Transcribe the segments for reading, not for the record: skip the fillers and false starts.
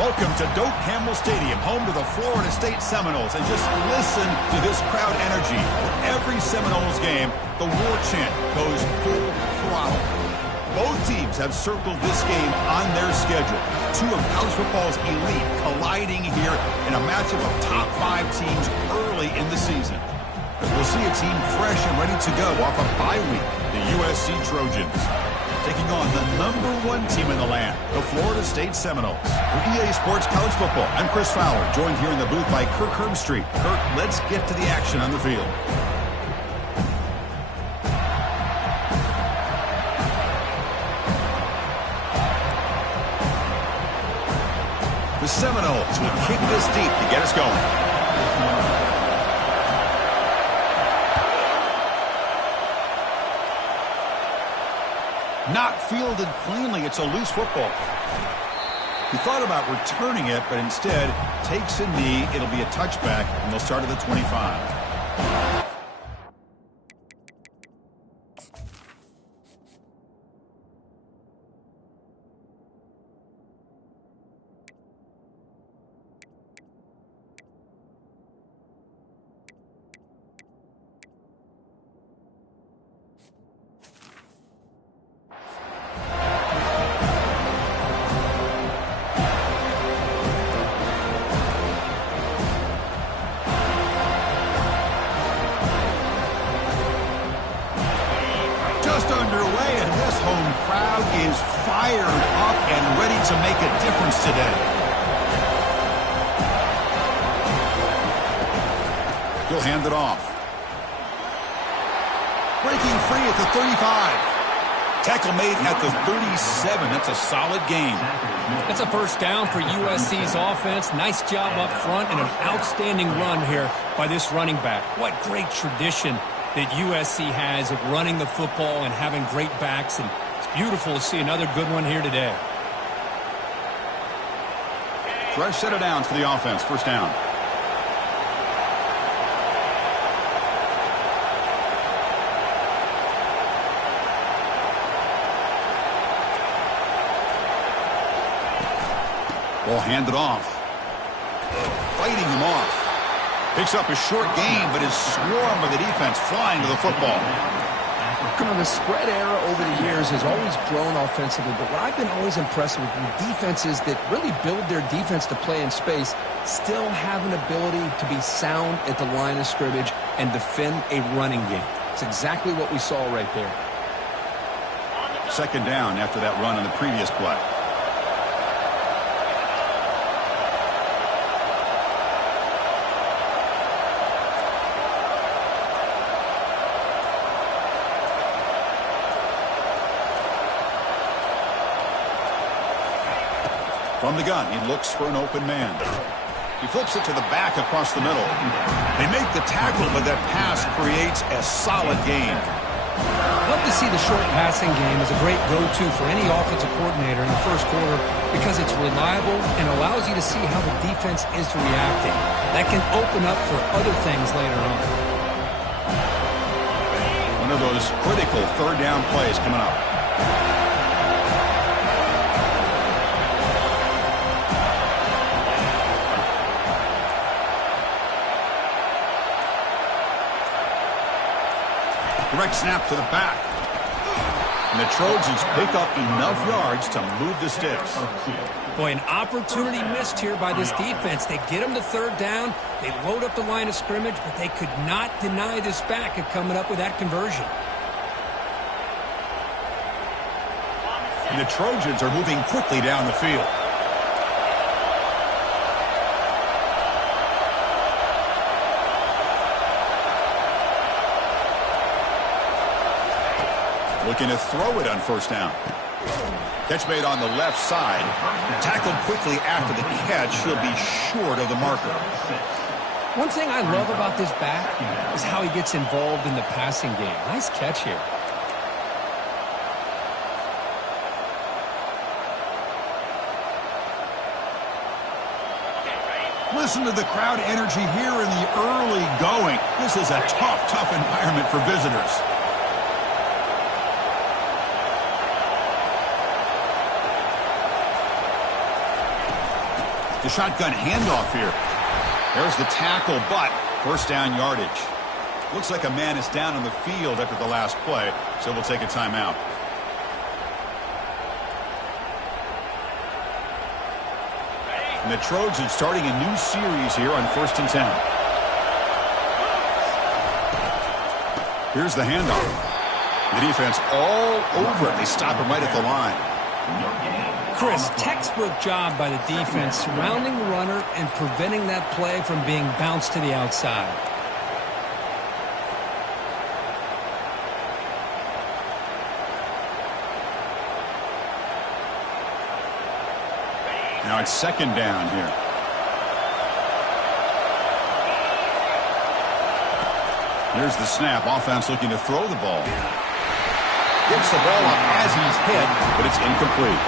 Welcome to Doak Campbell Stadium, home to the Florida State Seminoles. And just listen to this crowd energy. Every Seminoles game, the war chant goes full throttle. Both teams have circled this game on their schedule. Two of college football's elite colliding here in a matchup of top 5 teams early in the season. As we'll see a team fresh and ready to go off a bye week, the USC Trojans, taking on the #1 team in the land, the Florida State Seminoles. For EA Sports College Football, I'm Chris Fowler, joined here in the booth by Kirk Herbstreit. Kirk, let's get to the action on the field. The Seminoles will kick this deep to get us going. Not fielded cleanly. It's a loose football. He thought about returning it, but instead takes a knee. It'll be a touchback, and they'll start at the 25. Underway, and this home crowd is fired up and ready to make a difference today. He'll hand it off. Breaking free at the 35. Tackle made at the 37. That's a solid gain. That's a first down for USC's offense. Nice job up front and an outstanding run here by this running back. What great tradition that USC has of running the football and having great backs, and it's beautiful to see another good one here today. Fresh set of downs for the offense. First down. Ball handed off. Fighting him off. Picks up a short gain, but is swarmed by the defense flying to the football. You know, the spread era over the years has always grown offensively, but what I've been always impressed with defenses that really build their defense to play in space still have an ability to be sound at the line of scrimmage and defend a running game. It's exactly what we saw right there. Second down after that run on the previous play. From the gun, he looks for an open man. He flips it to the back across the middle. They make the tackle, but that pass creates a solid gain. Love to see the short passing game as a great go-to for any offensive coordinator in the first quarter because it's reliable and allows you to see how the defense is reacting. That can open up for other things later on. One of those critical third down plays coming up. Direct snap to the back. And the Trojans pick up enough yards to move the sticks. Boy, an opportunity missed here by this defense. They get them to third down. They load up the line of scrimmage, but they could not deny this back of coming up with that conversion. And the Trojans are moving quickly down the field. Looking to throw it on first down. Catch made on the left side. Tackled quickly after the catch. He'll be short of the marker. One thing I love about this back is how he gets involved in the passing game. Nice catch here. Listen to the crowd energy here in the early going. This is a tough environment for visitors. The shotgun handoff here. There's the tackle, but first down yardage. Looks like a man is down on the field after the last play, so we'll take a timeout. And the Trojans starting a new series here on 1st and 10. Here's the handoff. The defense all over it. They stop him right at the line. Chris, textbook job by the defense surrounding the runner and preventing that play from being bounced to the outside. Now it's 2nd down here. Here's the snap. Offense looking to throw the ball. Gets the ball up as he's hit, but it's incomplete.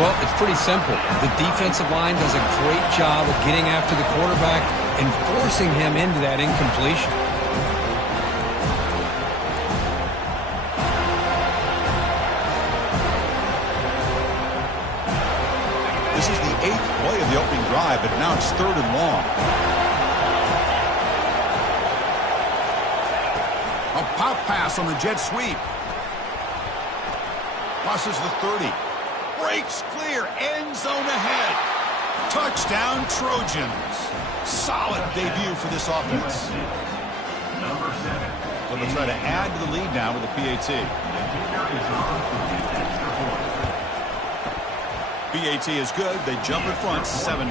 Well, it's pretty simple. The defensive line does a great job of getting after the quarterback and forcing him into that incompletion. This is the 8th play of the opening drive, but now it's 3rd and long. A pop pass on the jet sweep. Crosses the 30. Breaks clear. End zone ahead. Touchdown, Trojans. Solid debut for this offense. So they'll try to add to the lead now with a PAT. PAT is good. They jump in front, 7-0.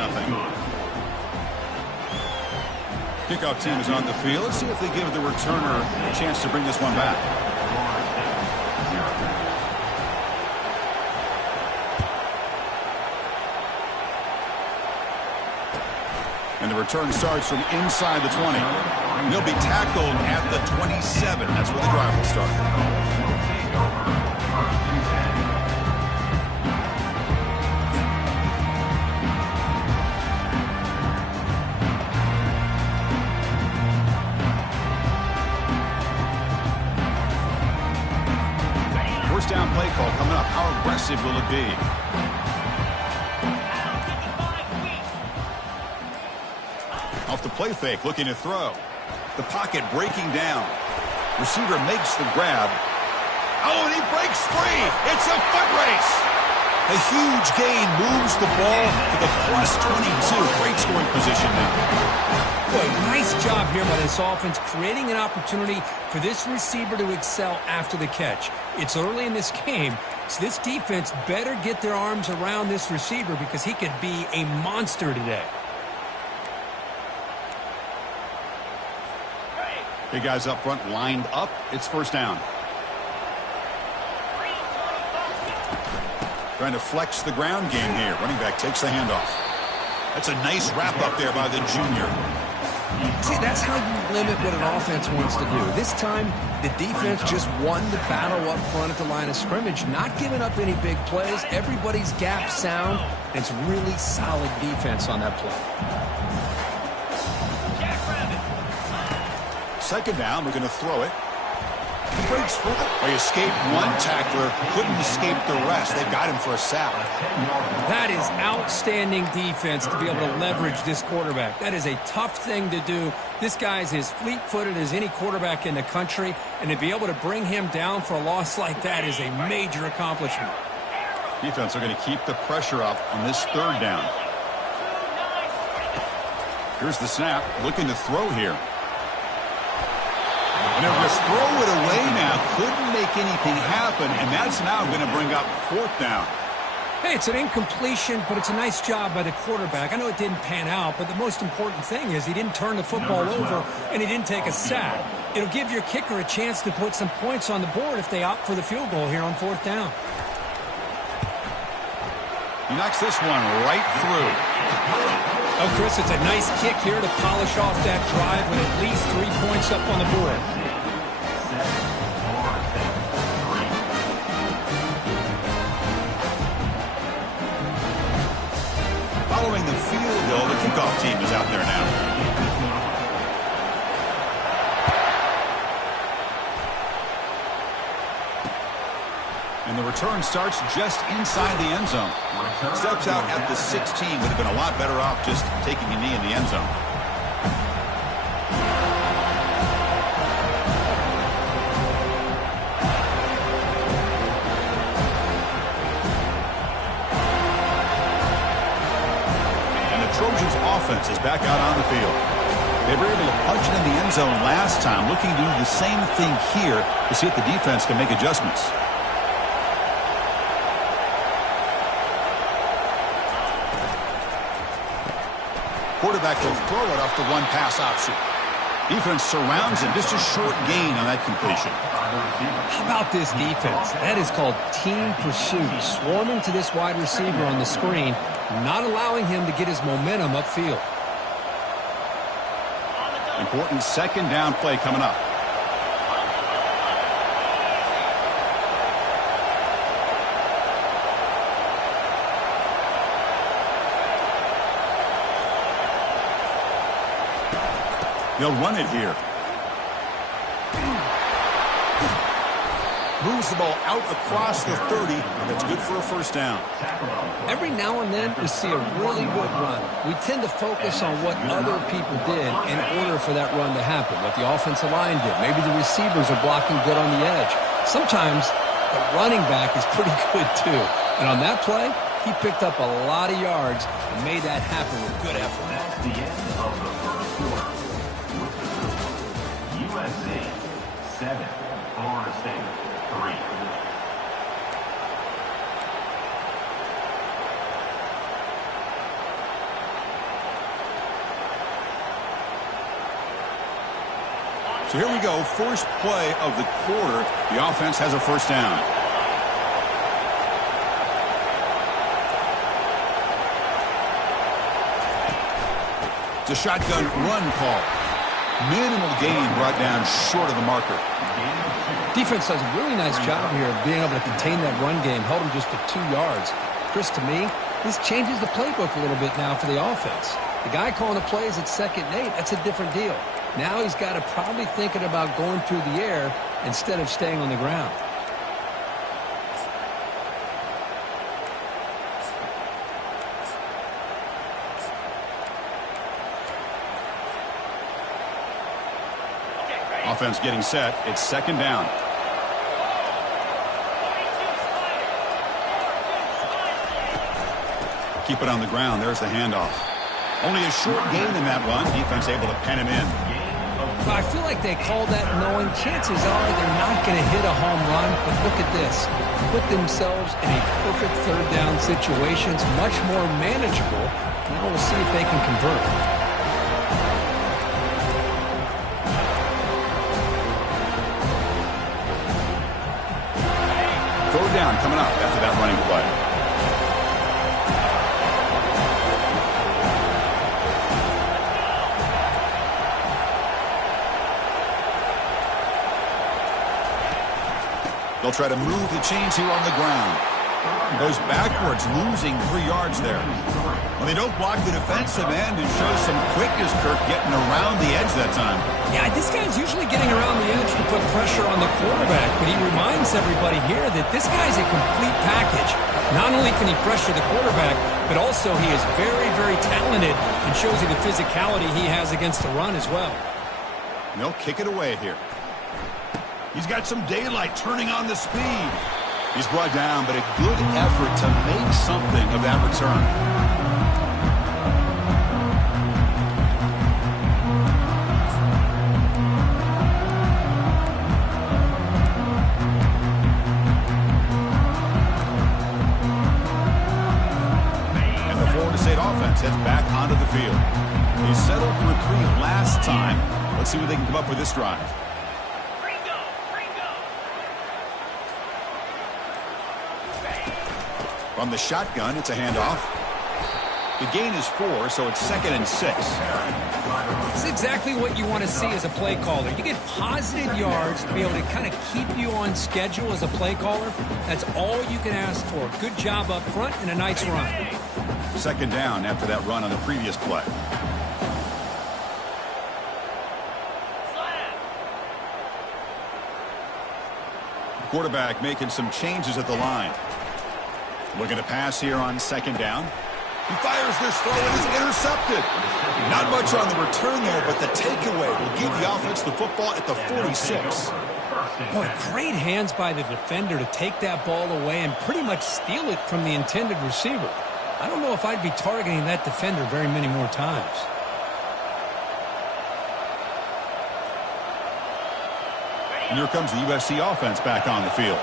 Kickoff team is on the field. Let's see if they give the returner a chance to bring this one back. And the return starts from inside the 20. He'll be tackled at the 27. That's where the drive will start. First down play call coming up. How aggressive will it be? Off the play fake, looking to throw. The pocket breaking down. Receiver makes the grab. Oh, and he breaks free. It's a foot race. A huge gain moves the ball to the +22. Great scoring position now. Boy, nice job here by this offense, creating an opportunity for this receiver to excel after the catch. It's early in this game, so this defense better get their arms around this receiver because he could be a monster today. Big guys up front lined up. It's first down. Trying to flex the ground game here. Running back takes the handoff. That's a nice wrap up there by the junior. See, that's how you limit what an offense wants to do. This time, the defense just won the battle up front at the line of scrimmage, not giving up any big plays. Everybody's gap sound. It's really solid defense on that play. Second down, we're going to throw it. He breaks through. They escaped one tackler, couldn't escape the rest. They got him for a sack. That is outstanding defense to be able to leverage this quarterback. That is a tough thing to do. This guy's as fleet-footed as any quarterback in the country, and to be able to bring him down for a loss like that is a major accomplishment. Defense are going to keep the pressure up on this third down. Here's the snap, looking to throw here. And they're going to throw it away now. Couldn't make anything happen, and that's now going to bring up 4th down. Hey, it's an incompletion, but it's a nice job by the quarterback. I know it didn't pan out, but the most important thing is he didn't turn the football over, and he didn't take a sack. It'll give your kicker a chance to put some points on the board if they opt for the field goal here on 4th down. He knocks this one right through. Oh, Chris, it's a nice kick here to polish off that drive with at least 3 points up on the board. Following the field goal, the kickoff team is out there now. And the return starts just inside the end zone. Steps out at the 16. Would have been a lot better off just taking a knee in the end zone. And the Trojans' offense is back out on the field. They were able to punch it in the end zone last time, looking to do the same thing here to see if the defense can make adjustments. Quarterback will throw it off the one-pass option. Defense surrounds him. Just a short gain on that completion. How about this defense? That is called team pursuit. Swarming to this wide receiver on the screen, not allowing him to get his momentum upfield. Important second down play coming up. They'll run it here. Moves the ball out across the 30. That's good for a first down. Every now and then we see a really good run. We tend to focus on what other people did in order for that run to happen, what the offensive line did. Maybe the receivers are blocking good on the edge. Sometimes the running back is pretty good too. And on that play, he picked up a lot of yards and made that happen with good effort. That's the end of the first quarter. USA 7, Florida State 3. So here we go, first play of the quarter. The offense has a first down. It's a shotgun run call. Minimal gain brought down short of the marker. Defense does a really nice job here of being able to contain that run game, held him just to 2 yards. Chris, to me, this changes the playbook a little bit now for the offense. The guy calling the plays at 2nd and 8, that's a different deal. Now he's got to probably thinking about going through the air instead of staying on the ground. Offense getting set. It's 2nd down. Keep it on the ground. There's the handoff. Only a short gain in that run. Defense able to pen him in. Well, I feel like they called that knowing chances are they're not going to hit a home run. But look at this. Put themselves in a perfect 3rd down situation. It's much more manageable. Now we'll see if they can convert. Third down coming up after that running play. They'll try to move the chains here on the ground. Goes backwards, losing 3 yards there. Well, they don't block the defensive end and show some quickness, Kirk, getting around the edge that time. Yeah, this guy's usually getting around the edge to put pressure on the quarterback, but he reminds everybody here that this guy's a complete package. Not only can he pressure the quarterback, but also he is very, very talented and shows you the physicality he has against the run as well. And they'll kick it away here. He's got some daylight turning on the speed. He's brought down, but a good effort to make something of that return. And the Florida State offense heads back onto the field. They settled for a 3 last time. Let's see what they can come up with this drive. From the shotgun, it's a handoff. The gain is 4, so it's 2nd and 6. It's exactly what you want to see as a play caller. You get positive yards to be able to kind of keep you on schedule as a play caller. That's all you can ask for. Good job up front and a nice run. 2nd down after that run on the previous play. Quarterback making some changes at the line. Looking to pass here on second down. He fires this throw and it's intercepted. Not much on the return there, but the takeaway will give the offense the football at the 46. Boy, great hands by the defender to take that ball away and pretty much steal it from the intended receiver. I don't know if I'd be targeting that defender very many more times. And here comes the USC offense back on the field.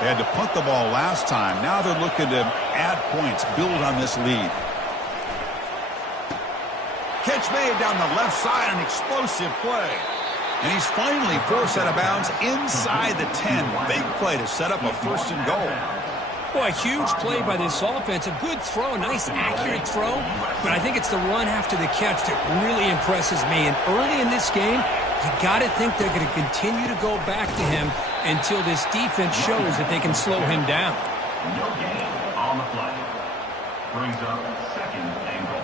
They had to punt the ball last time. Now they're looking to add points, build on this lead. Catch made down the left side, an explosive play. And he's finally forced out of bounds inside the 10. Big play to set up a first and goal. Boy, a huge play by this offense. A good throw, a nice accurate throw. But I think it's the run after the catch that really impresses me. And early in this game, you got to think they're going to continue to go back to him until this defense shows that they can slow him down. No gain on the play. Brings up second and goal.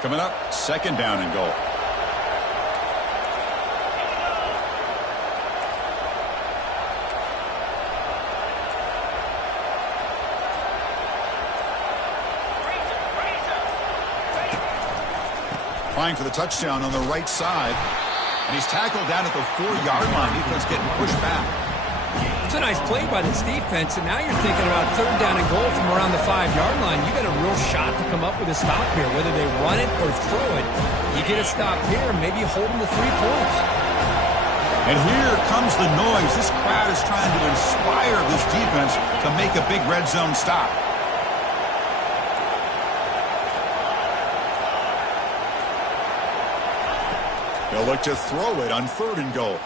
Coming up, second down and goal. Trying for the touchdown on the right side. And he's tackled down at the 4-yard line. Defense getting pushed back. It's a nice play by this defense, and now you're thinking about third down and goal from around the 5-yard line. You got a real shot to come up with a stop here. Whether they run it or throw it, you get a stop here, maybe hold them to 3 points. And here comes the noise. This crowd is trying to inspire this defense to make a big red zone stop. They'll look to throw it on third and goal.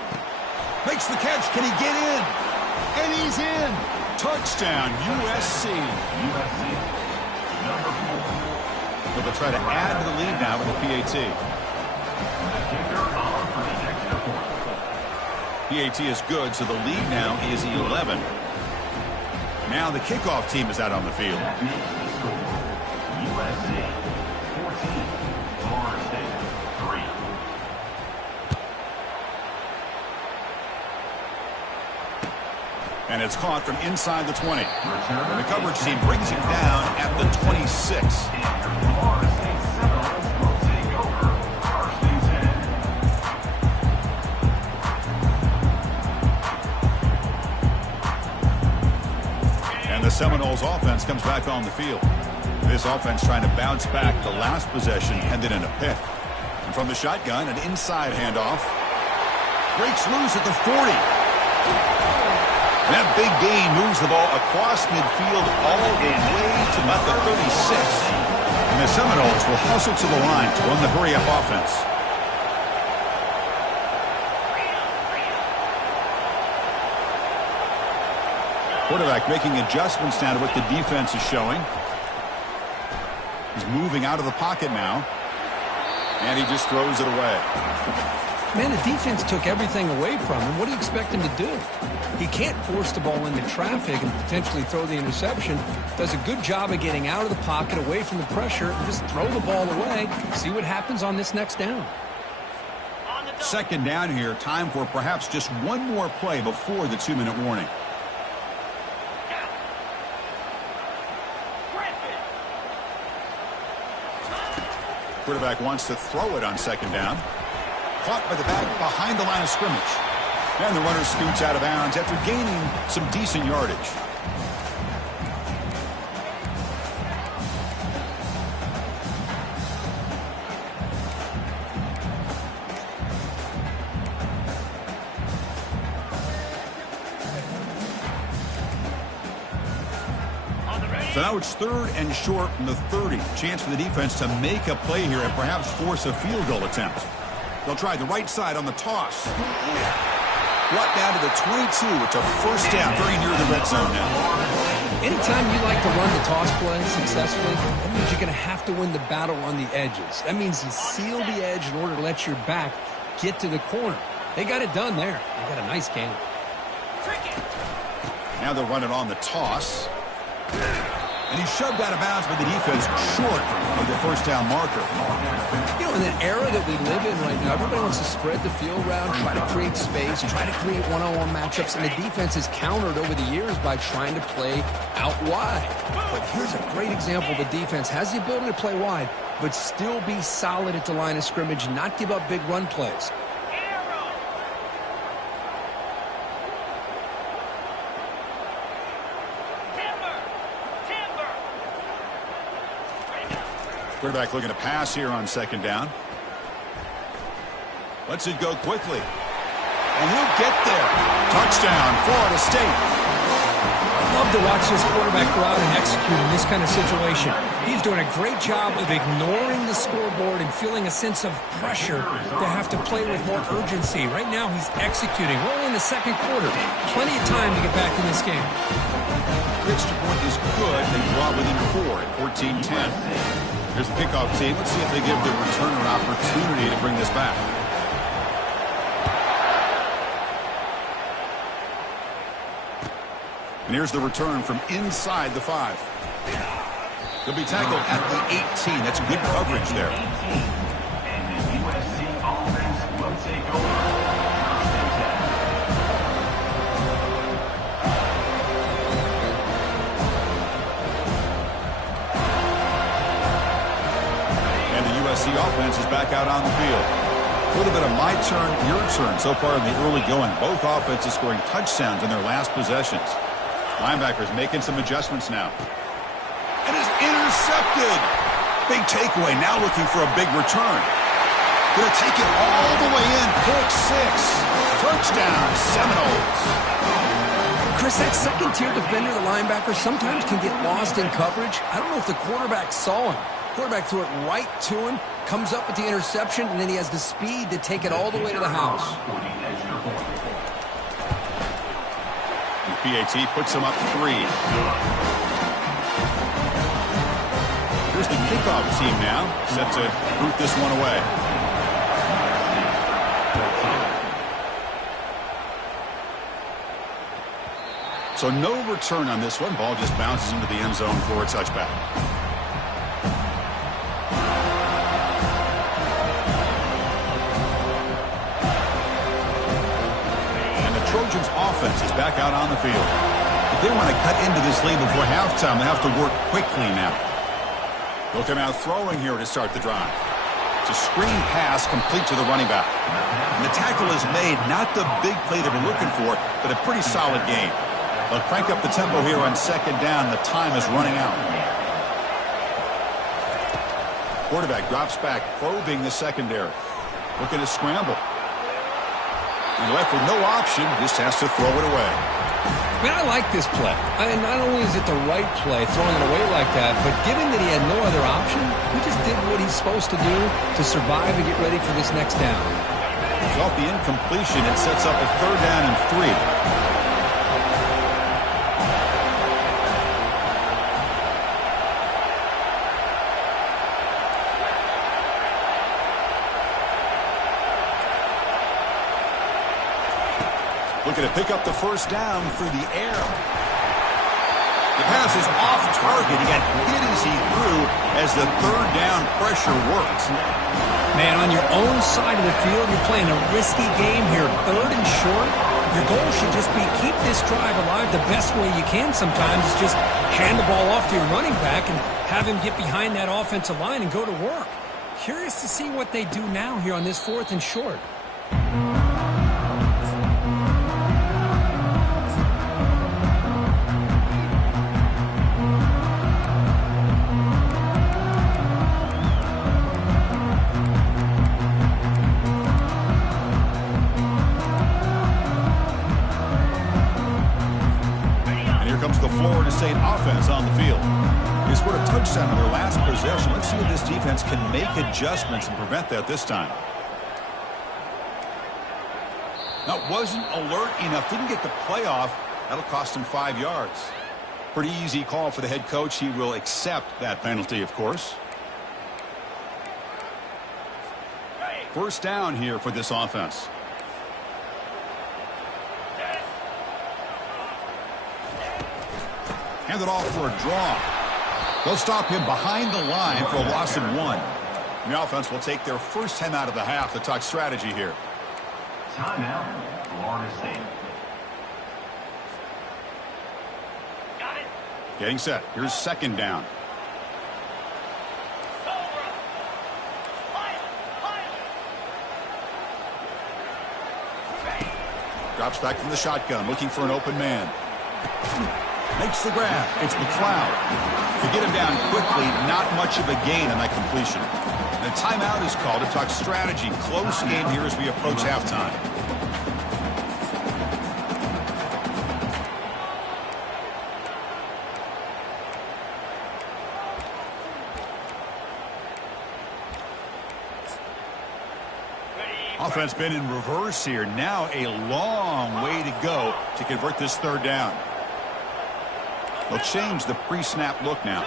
Makes the catch. Can he get in? And he's in. Touchdown, USC. USC, number 4. But they'll try to add to the lead now with the PAT. The kicker on for the extra point. PAT is good, so the lead now is 11. Now the kickoff team is out on the field. That makes the score USC 14, Florida State 3. And it's caught from inside the 20. And the coverage team brings him down at the 26. Florida State Seminoles will take over Carsten's Head. And the Seminoles offense comes back on the field. This offense trying to bounce back. The last possession ended in a pick. And from the shotgun, an inside handoff. Breaks loose at the 40. That big gain moves the ball across midfield all the way to about the 36. And the Seminoles will hustle to the line to run the hurry-up offense. Quarterback making adjustments now to what the defense is showing. He's moving out of the pocket now. And he just throws it away. Man, the defense took everything away from him. What do you expect him to do? He can't force the ball into traffic and potentially throw the interception. Does a good job of getting out of the pocket, away from the pressure, and just throw the ball away. See what happens on this next down. Second down here. Time for perhaps just one more play before the 2-minute warning. Quarterback wants to throw it on second down. Caught by the back behind the line of scrimmage. And the runner scoots out of bounds after gaining some decent yardage. So now it's third and short from the 30. Chance for the defense to make a play here and perhaps force a field goal attempt. They'll try the right side on the toss. Brought down to the 22. It's a first down, very near the red zone now. Anytime you like to run the toss play successfully, that means you're going to have to win the battle on the edges. That means you seal the edge in order to let your back get to the corner. They got it done there. They got a nice game. Now they'll run it on the toss. And he's shoved out of bounds by the defense short of the first down marker. You know, in the era that we live in right now, everybody wants to spread the field around, try to create space, try to create one-on-one matchups, and the defense has countered over the years by trying to play out wide. But here's a great example. The defense has the ability to play wide, but still be solid at the line of scrimmage, not give up big run plays. Quarterback looking to pass here on second down. Lets it go quickly. And he'll get there. Touchdown, Florida State. I'd love to watch this quarterback go out and execute in this kind of situation. He's doing a great job of ignoring the scoreboard and feeling a sense of pressure to have to play with more urgency. Right now he's executing. We're only in the second quarter. Plenty of time to get back in this game. The extra point is good. They draw within 4 at 14-10. Here's the kickoff team. Let's see if they give the returner opportunity to bring this back. And here's the return from inside the 5. He'll be tackled at the 18. That's good coverage there. And the USC offense will take over. USC offense is back out on the field. A little bit of my turn, your turn so far in the early going. Both offenses scoring touchdowns in their last possessions. Linebackers making some adjustments now. And is intercepted. Big takeaway, now looking for a big return. Going to take it all the way in. Pick 6. Touchdown, Seminoles. Chris, that second-tier defender, the linebacker, sometimes can get lost in coverage. I don't know if the quarterback saw him. Quarterback threw it right to him, comes up with the interception, and then he has the speed to take it all the way to the house. The PAT puts him up 3. Here's the kickoff team now, set to root this one away. So no return on this one. Ball just bounces into the end zone for a touchback. Trojans offense is back out on the field. If they want to cut into this lead before halftime, they have to work quickly now. They'll come out throwing here to start the drive. It's a screen pass complete to the running back. And the tackle is made, not the big play that we're looking for, but a pretty solid game. They'll crank up the tempo here on second down. The time is running out. Quarterback drops back, probing the secondary. Looking to scramble. He's left with no option, just has to throw it away. Man, I like this play. Not only is it the right play, throwing it away like that, but given that he had no other option, he just did what he's supposed to do to survive and get ready for this next down. So off the incompletion, it sets up a 3rd down and 3. Looking to pick up the first down through the air. The pass is off target. He got hit as he threw as the 3rd down pressure worked. Man, on your own side of the field, you're playing a risky game here. 3rd and short. Your goal should just be keep this drive alive the best way you can sometimes. Is just hand the ball off to your running back and have him get behind that offensive line and go to work. Curious to see what they do now here on this 4th and short. Offense on the field. They scored a touchdown on their last possession. Let's see if this defense can make adjustments and prevent that this time. Now, wasn't alert enough. Didn't get the playoff. That'll cost him 5 yards. Pretty easy call for the head coach. He will accept that penalty, of course. First down here for this offense. Hand it off for a draw. They'll stop him behind the line for a loss of 1. The offense will take their first time out of the half to talk strategy here. Timeout, Florida State. Got it. Getting set. Here's second down. Drops back from the shotgun, looking for an open man. Makes the grab. It's McLeod. To get him down quickly, not much of a gain on that completion. And a timeout is called to talk strategy. Close game here as we approach halftime. Offense been in reverse here. Now a long way to go to convert this third down. They'll change the pre-snap look now.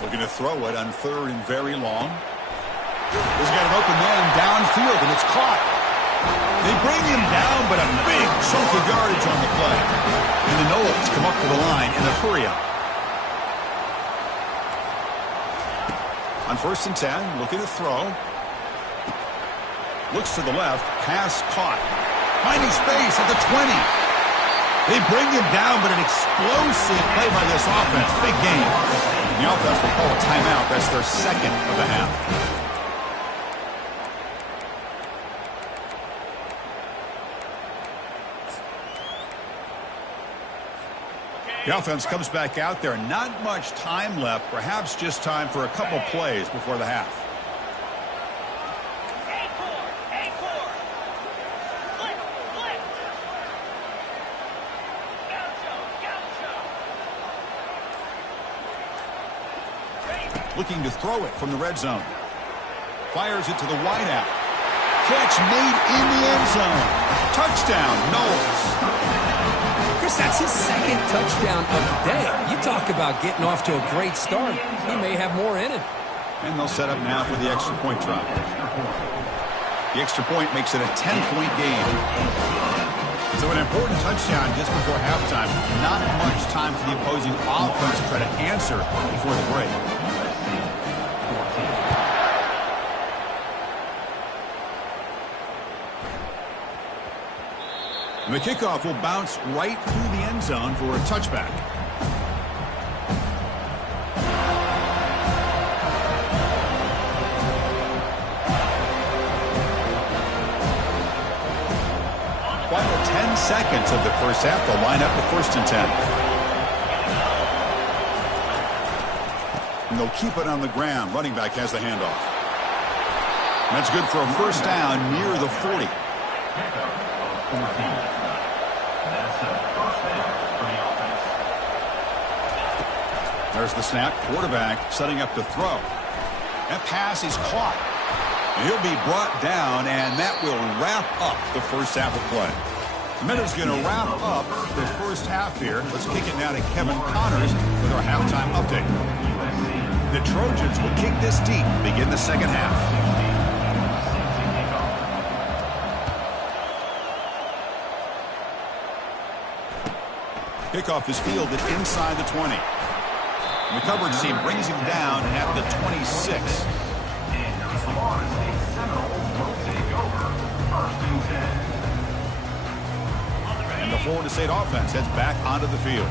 Looking to throw it on third and very long. He's got an open man downfield, and it's caught. They bring him down, but a big chunk of yardage on the play. And the Noles come up to the line in a hurry-up. On 1st and 10, looking to throw. Looks to the left, pass caught. Finding space at the 20. They bring him down, but an explosive play by this offense. Big game. The offense will call a timeout. That's their second of the half. The offense comes back out there. Not much time left. Perhaps just time for a couple plays before the half. Looking to throw it from the red zone. Fires it to the wideout. Catch made in the end zone. Touchdown, Noles. Chris, that's his second touchdown of the day. You talk about getting off to a great start. He may have more in it. And they'll set up now for the extra point try. The extra point makes it a 10-point game. So an important touchdown just before halftime. Not much time for the opposing offense to try to answer before the break. And the kickoff will bounce right through the end zone for a touchback. Final 10 seconds of the first half. They'll line up the 1st and 10. And they'll keep it on the ground. Running back has the handoff. And that's good for a first down near the 40. That's a first down for the offense. There's the snap. Quarterback setting up to throw. That pass is caught. And he'll be brought down, and that will wrap up the first half of play. The Minutes going to wrap up the first half here. Let's kick it now to Kevin Connors with our halftime update. The Trojans will kick this deep, begin the second half. Kickoff is fielded inside the 20. And the coverage team brings him down at the 26. And the Florida State Seminoles will take over 1st and 10. And the Florida State offense heads back onto the field.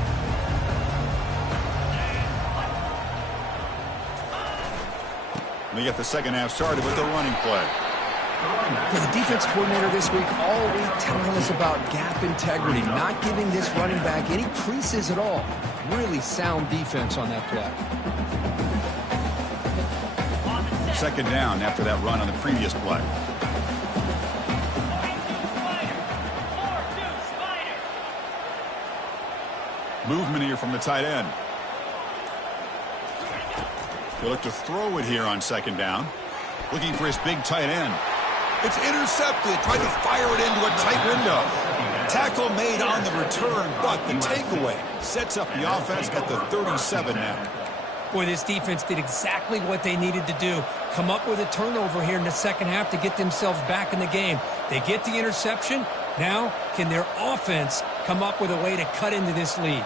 And they get the second half started with the running play. The defense coordinator this week all week telling us about gap integrity, not giving this running back any creases at all. Really sound defense on that play. Second down after that run on the previous play. Movement here from the tight end. He'll look to throw it here on second down. Looking for his big tight end. It's intercepted. Tried to fire it into a tight window. Tackle made on the return, but the takeaway sets up the offense at the 37 now. Boy, this defense did exactly what they needed to do. Come up with a turnover here in the second half to get themselves back in the game. They get the interception. Now, can their offense come up with a way to cut into this lead?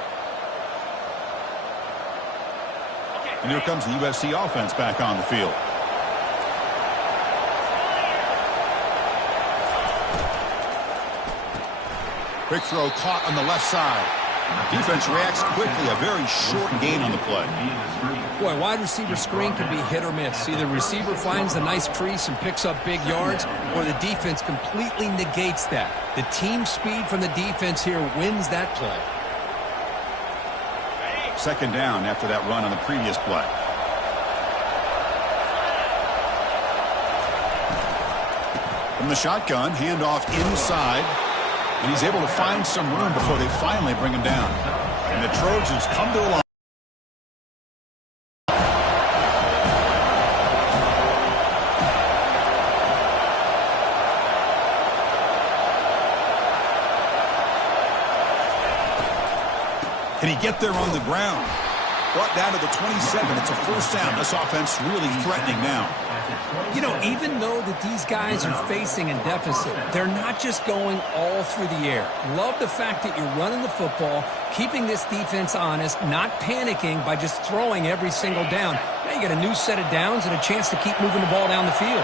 And here comes the USC offense back on the field. Quick throw caught on the left side. Defense reacts quickly. A very short gain on the play. Boy, wide receiver screen can be hit or miss. Either receiver finds a nice crease and picks up big yards, or the defense completely negates that. The team speed from the defense here wins that play. Second down after that run on the previous play. From the shotgun, handoff inside. And he's able to find some room before they finally bring him down. And the Trojans come to a line. Can he get there on the ground? Brought down to the 27. It's a first down. This offense really threatening now. You know, even though that these guys are facing a deficit, they're not just going all through the air. Love the fact that you're running the football, keeping this defense honest, not panicking by just throwing every single down. Now you got a new set of downs and a chance to keep moving the ball down the field.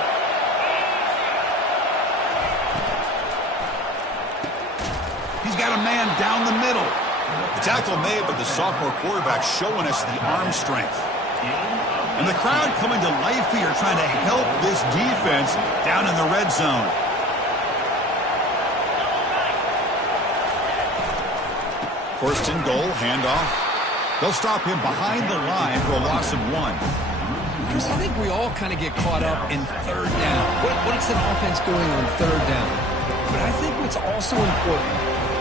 He's got a man down the middle. The tackle made, but the sophomore quarterback showing us the arm strength. And the crowd coming to life here, trying to help this defense down in the red zone. First and goal, handoff. They'll stop him behind the line for a loss of 1. Chris, I think we all kind of get caught up in third down. What's an offense doing on third down? But I think what's also important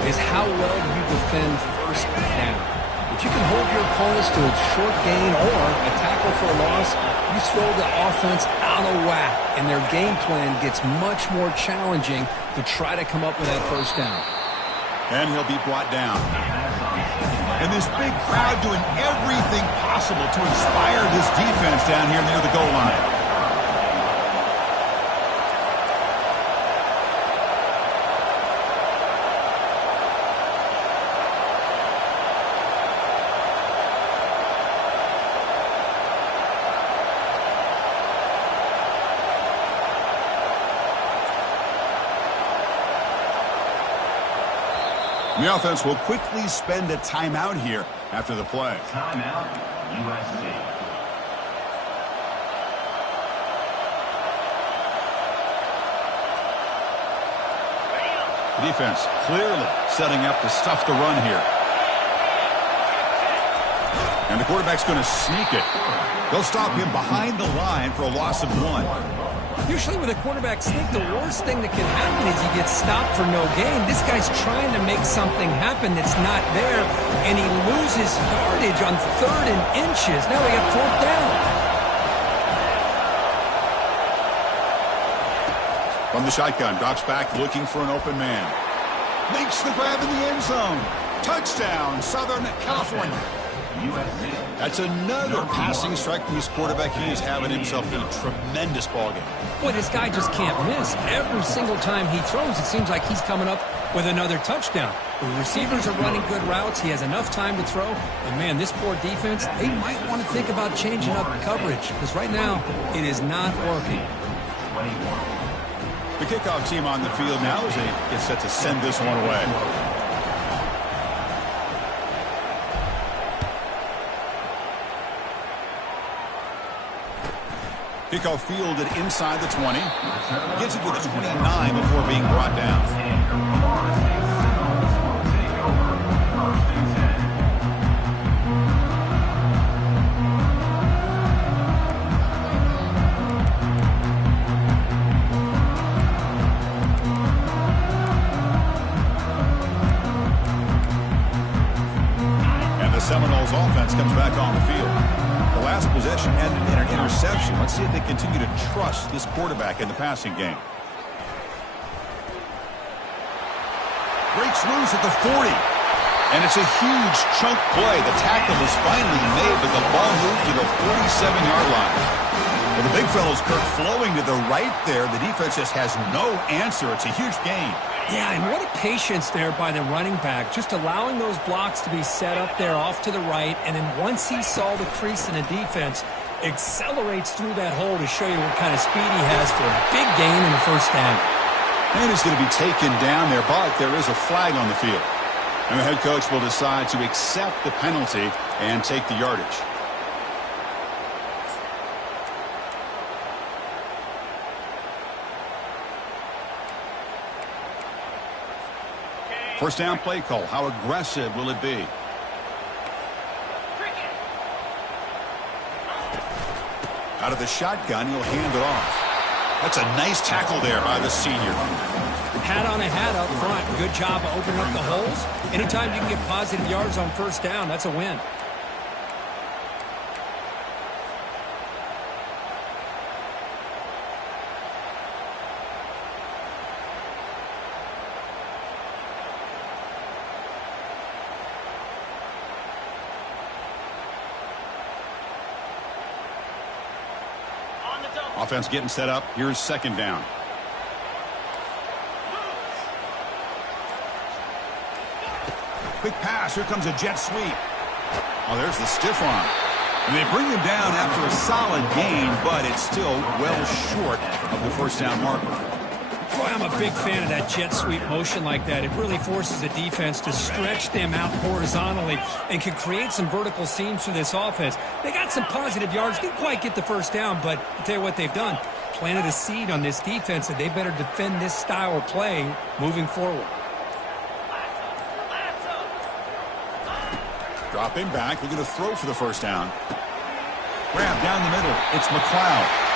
is how well you defend first down. If you can hold your opponents to a short gain or a tackle for a loss, you throw the offense out of whack, and their game plan gets much more challenging to try to come up with that first down. And he'll be brought down. And this big crowd doing everything possible to inspire this defense down here near the goal line. The offense will quickly spend a timeout here after the play. Timeout, USC. The defense clearly setting up to stuff the run here. And the quarterback's going to sneak it. They'll stop him behind the line for a loss of 1. Usually with a quarterback sneak, the worst thing that can happen is you get stopped for no gain. This guy's trying to make something happen that's not there, and he loses yardage on 3rd and inches. Now we got 4th down. From the shotgun, drops back looking for an open man. Makes the grab in the end zone. Touchdown, Southern California. That's another passing strike from his quarterback. He is having himself a tremendous ballgame. Boy, this guy just can't miss. Every single time he throws, it seems like he's coming up with another touchdown. The receivers are running good routes. He has enough time to throw. And, man, this poor defense, they might want to think about changing up coverage because right now it is not working. The kickoff team on the field now as they get set to send this one away. Kickoff fielded inside the 20. Gets it to the 29 before being brought down. And the Seminoles offense comes back on the field. The last possession ended in an interception. Let's see if they continue to trust this quarterback in the passing game. Great breaks loose at the 40. And it's a huge chunk play. The tackle is finally made, but the ball moved to the 47-yard line. Well, the big fellow's, Kirk, flowing to the right there. The defense just has no answer. It's a huge gain. Yeah, and what a patience there by the running back, just allowing those blocks to be set up there off to the right, and then once he saw the crease in the defense, accelerates through that hole to show you what kind of speed he has for a big gain in the first down. And he's going to be taken down there, but there is a flag on the field. And the head coach will decide to accept the penalty and take the yardage. First down play call. How aggressive will it be? Out of the shotgun, he'll hand it off. That's a nice tackle there by the senior. Hat on a hat up front. Good job of opening up the holes. Anytime you can get positive yards on first down, that's a win. Offense getting set up. Here's second down. Quick pass. Here comes a jet sweep. Oh, there's the stiff arm. And they bring him down after a solid gain, but it's still well short of the first down marker. Boy, I'm a big fan of that jet sweep motion like that. It really forces the defense to stretch them out horizontally and can create some vertical seams for this offense. They got some positive yards. Didn't quite get the first down, but I'll tell you what they've done. Planted a seed on this defense, and they better defend this style of play moving forward. Dropping back. We're going to throw for the first down. Grab down the middle. It's McLeod.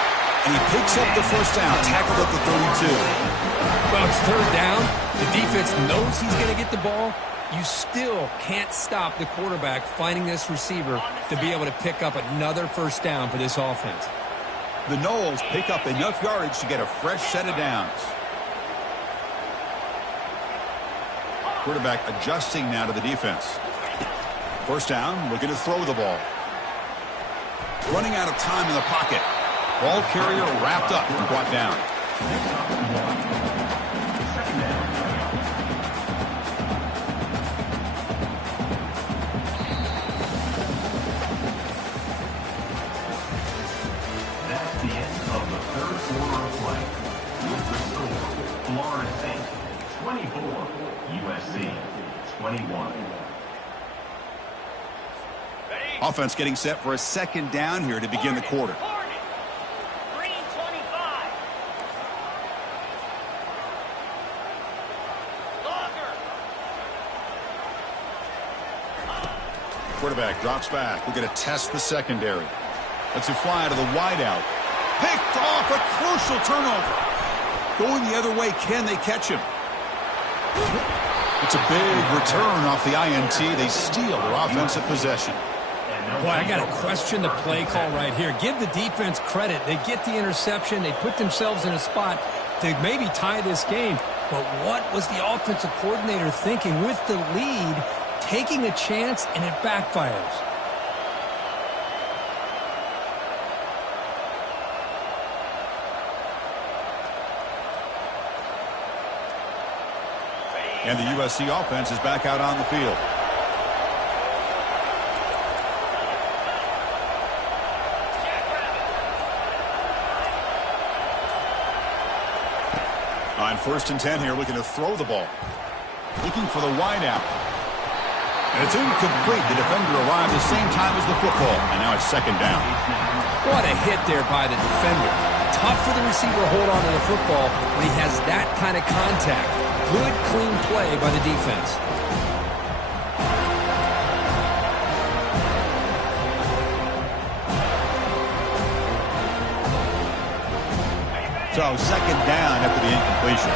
And he picks up the first down. Tackled at the 32. Well, it's third down. The defense knows he's going to get the ball. You still can't stop the quarterback finding this receiver to be able to pick up another first down for this offense. The Noles pick up enough yardage to get a fresh set of downs. Quarterback adjusting now to the defense. First down, looking to throw the ball. Running out of time in the pocket. Ball carrier wrapped up and brought down. That's the end of the third quarter of play. With the score, Florida State 24, USC 21. Offense getting set for a second down here to begin the quarter. Quarterback drops back. We're going to test the secondary. Lets it fly to the wideout. Picked off, a crucial turnover. Going the other way, can they catch him? It's a big return off the INT. They steal their offensive possession. Boy, I got to question the play call right here. Give the defense credit. They get the interception. They put themselves in a spot to maybe tie this game. But what was the offensive coordinator thinking with the lead, taking a chance, and it backfires? And the USC offense is back out on the field. On 1st and 10 here, looking to throw the ball. Looking for the wideout. And it's incomplete. The defender arrived the same time as the football. And now it's second down. What a hit there by the defender. Tough for the receiver to hold on to the football when he has that kind of contact. Good, clean play by the defense. So, second down after the incompletion.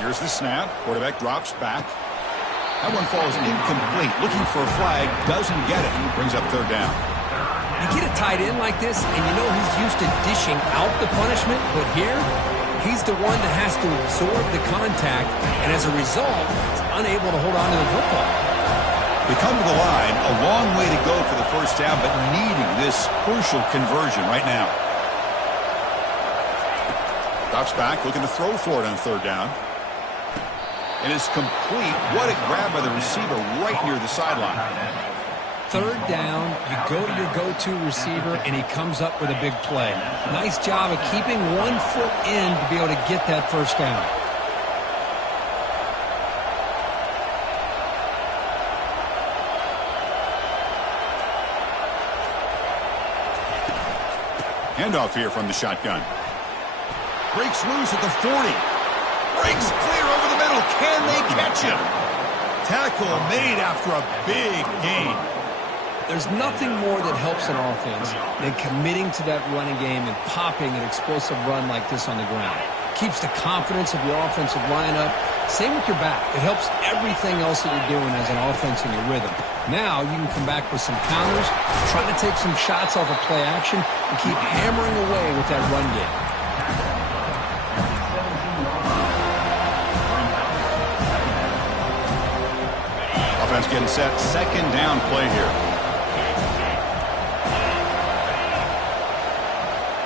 Here's the snap. Quarterback drops back. That one falls incomplete. Looking for a flag. Doesn't get it. Brings up third down. You get a tight end like this, and you know he's used to dishing out the punishment, but here, he's the one that has to absorb the contact, and as a result, he's unable to hold on to the football. They come to the line, a long way to go for the first down, but needing this crucial conversion right now. Drops back, looking to throw for it on third down. And it's complete. What a grab by the receiver right near the sideline. Third down, you go to your go-to receiver, and he comes up with a big play. Nice job of keeping 1 foot in to be able to get that first down. Handoff here from the shotgun. Breaks loose at the 40. Breaks clear over the middle. Can they catch him? Tackle made after a big gain. There's nothing more that helps an offense than committing to that running game and popping an explosive run like this on the ground. Keeps the confidence of your offensive lineup. Same with your back. It helps everything else that you're doing as an offense in your rhythm. Now you can come back with some counters, try to take some shots off of play action, and keep hammering away with that run game. Offense getting set. Second down play here.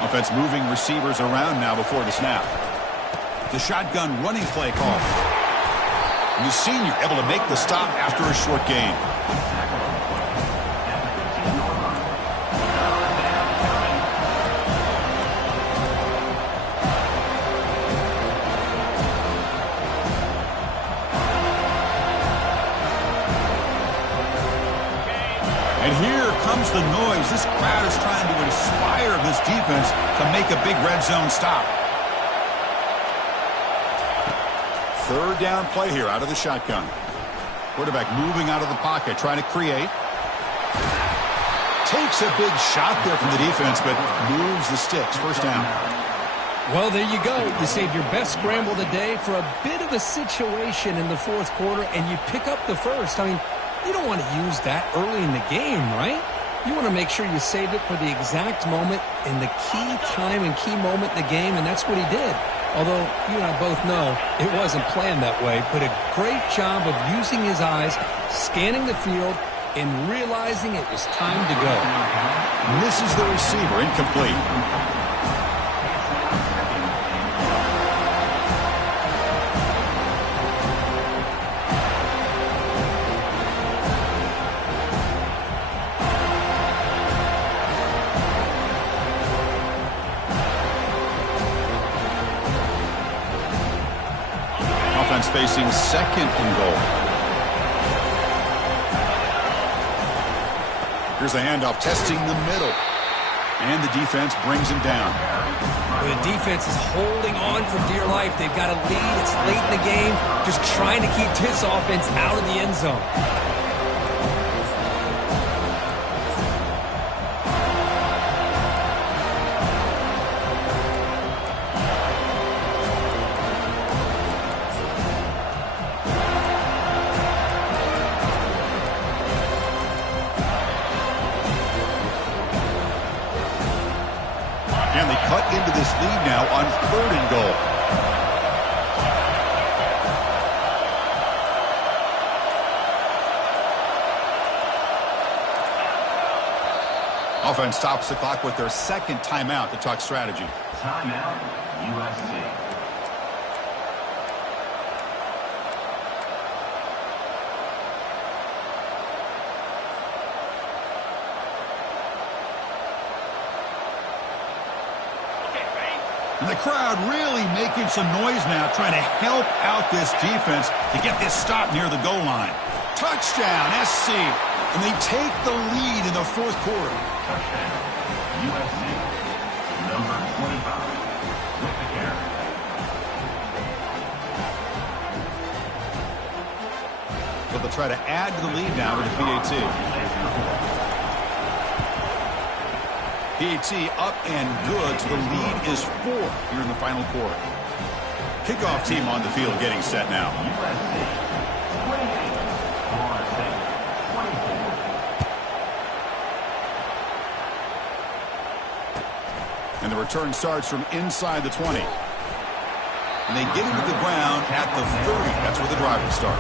Offense moving receivers around now before the snap. The shotgun running play call. And the senior able to make the stop after a short gain. And here comes the noise. This crowd is trying to inspire this defense to make a big red zone stop. Third down play here out of the shotgun. Quarterback moving out of the pocket, trying to create. Takes a big shot there from the defense, but moves the sticks. First down. Well, there you go. You saved your best scramble of the day for a bit of a situation in the fourth quarter, and you pick up the first. I mean, you don't want to use that early in the game, right? You want to make sure you save it for the exact moment and the key time and key moment in the game, and that's what he did. Although you and I both know it wasn't planned that way, but a great job of using his eyes, scanning the field, and realizing it was time to go. Misses the receiver, incomplete. Facing second and goal. Here's the handoff, testing the middle. And the defense brings him down. The defense is holding on for dear life. They've got a lead. It's late in the game. Just trying to keep this offense out of the end zone. And they cut into this lead now on third and goal. Offense stops the clock with their second timeout to talk strategy. Timeout, USC. And the crowd really making some noise now, trying to help out this defense to get this stop near the goal line. Touchdown, SC. And they take the lead in the fourth quarter. Touchdown, USC. Number 25 with the carry. But they'll try to add to the lead now with the PAT. PAT up and good, so the lead is 4 here in the final quarter. Kickoff team on the field getting set now. USC 28, Florida State 24. And the return starts from inside the 20. And they get into the ground at the 30. That's where the drive will start.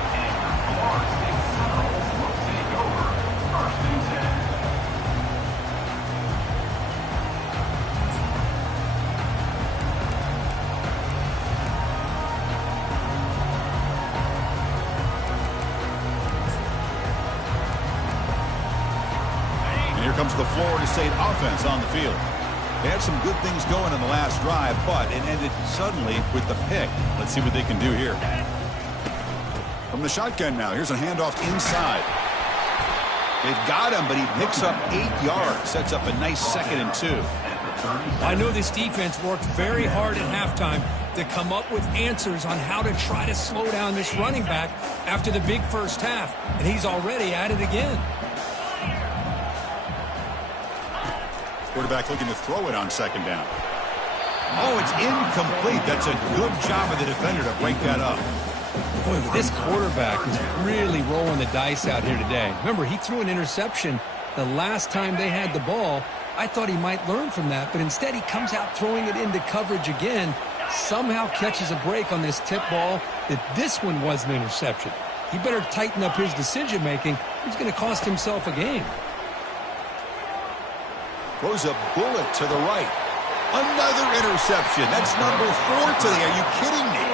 And here comes the Florida State offense on the field. They had some good things going in the last drive, but it ended suddenly with the pick. Let's see what they can do here. From the shotgun now, here's a handoff inside. They've got him, but he picks up 8 yards, sets up a nice 2nd and 2. I know this defense worked very hard at halftime to come up with answers on how to try to slow down this running back after the big first half, and he's already at it again. Quarterback looking to throw it on 2nd down. Oh, it's incomplete. That's a good job of the defender to break that up. Boy, this quarterback is really rolling the dice out here today. Remember, he threw an interception the last time they had the ball. I thought he might learn from that, but instead he comes out throwing it into coverage again, somehow catches a break on this tip ball that this one was an interception. He better tighten up his decision-making. He's going to cost himself a game. Throws a bullet to the right. Another interception. That's number 4 today. Are you kidding me?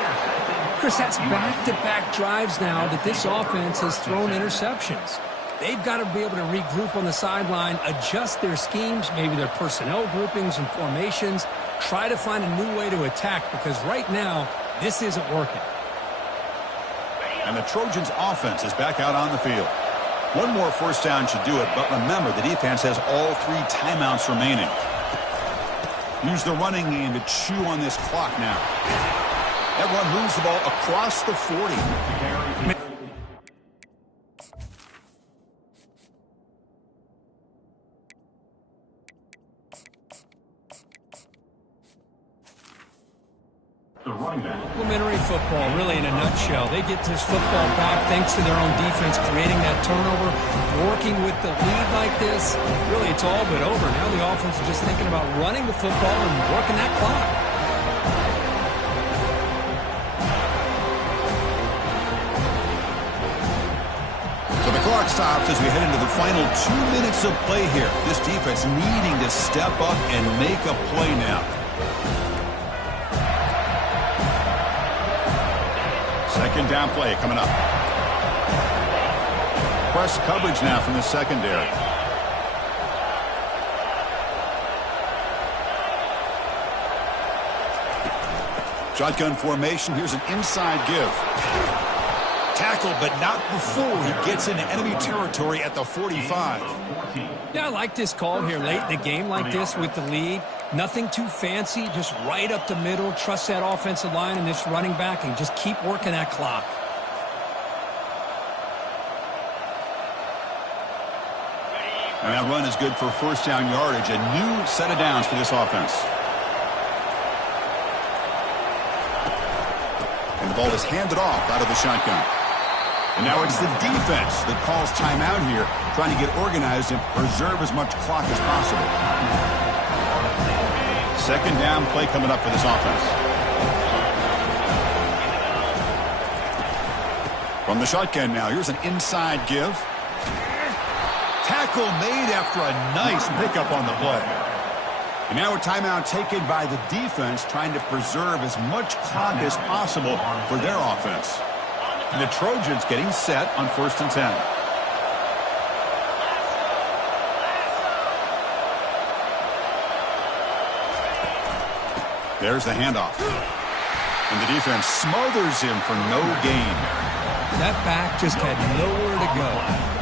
Chris, that's back-to-back drives now that this offense has thrown interceptions. They've got to be able to regroup on the sideline, adjust their schemes, maybe their personnel groupings and formations, try to find a new way to attack, because right now, this isn't working. And the Trojans' offense is back out on the field. One more first down should do it, but remember, the defense has all 3 timeouts remaining. Use the running game to chew on this clock now. That run moves the ball across the 40. Complementary football, really in a nutshell. They get this football back thanks to their own defense, creating that turnover, working with the lead like this. Really, it's all but over. Now the offense is just thinking about running the football and working that clock. So the clock stops as we head into the final 2 minutes of play here. This defense needing to step up and make a play now. Second down play coming up. Press coverage now from the secondary. Shotgun formation. Here's an inside give. Tackled, but not before he gets into enemy territory at the 45. Yeah, I like this call here late in the game like this with the lead. Nothing too fancy, just right up the middle. Trust that offensive line and this running back and just keep working that clock. And that run is good for first down yardage. A new set of downs for this offense. And the ball is handed off out of the shotgun. And now it's the defense that calls timeout here, trying to get organized and preserve as much clock as possible. Second down play coming up for this offense. From the shotgun now, here's an inside give. Tackle made after a nice pickup on the play. And now a timeout taken by the defense, trying to preserve as much clock as possible for their offense. And the Trojans getting set on 1st and 10. There's the handoff. And the defense smothers him for no gain. That back just had nowhere to go.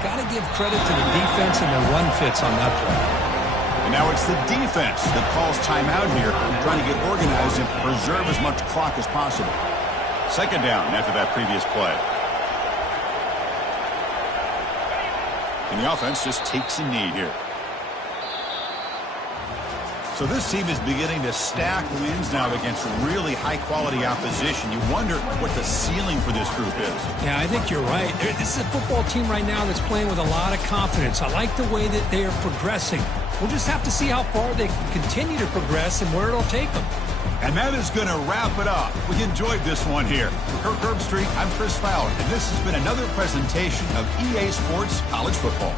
Got to give credit to the defense and their run fits on that play. And now it's the defense that calls timeout here, trying to get organized and preserve as much clock as possible. Second down after that previous play. And the offense just takes a knee here. So this team is beginning to stack wins now against really high-quality opposition. You wonder what the ceiling for this group is. Yeah, I think you're right. This is a football team right now that's playing with a lot of confidence. I like the way that they are progressing. We'll just have to see how far they can continue to progress and where it'll take them. And that is going to wrap it up. We enjoyed this one here. For Kirk Herbstreit, I'm Chris Fowler, and this has been another presentation of EA Sports College Football.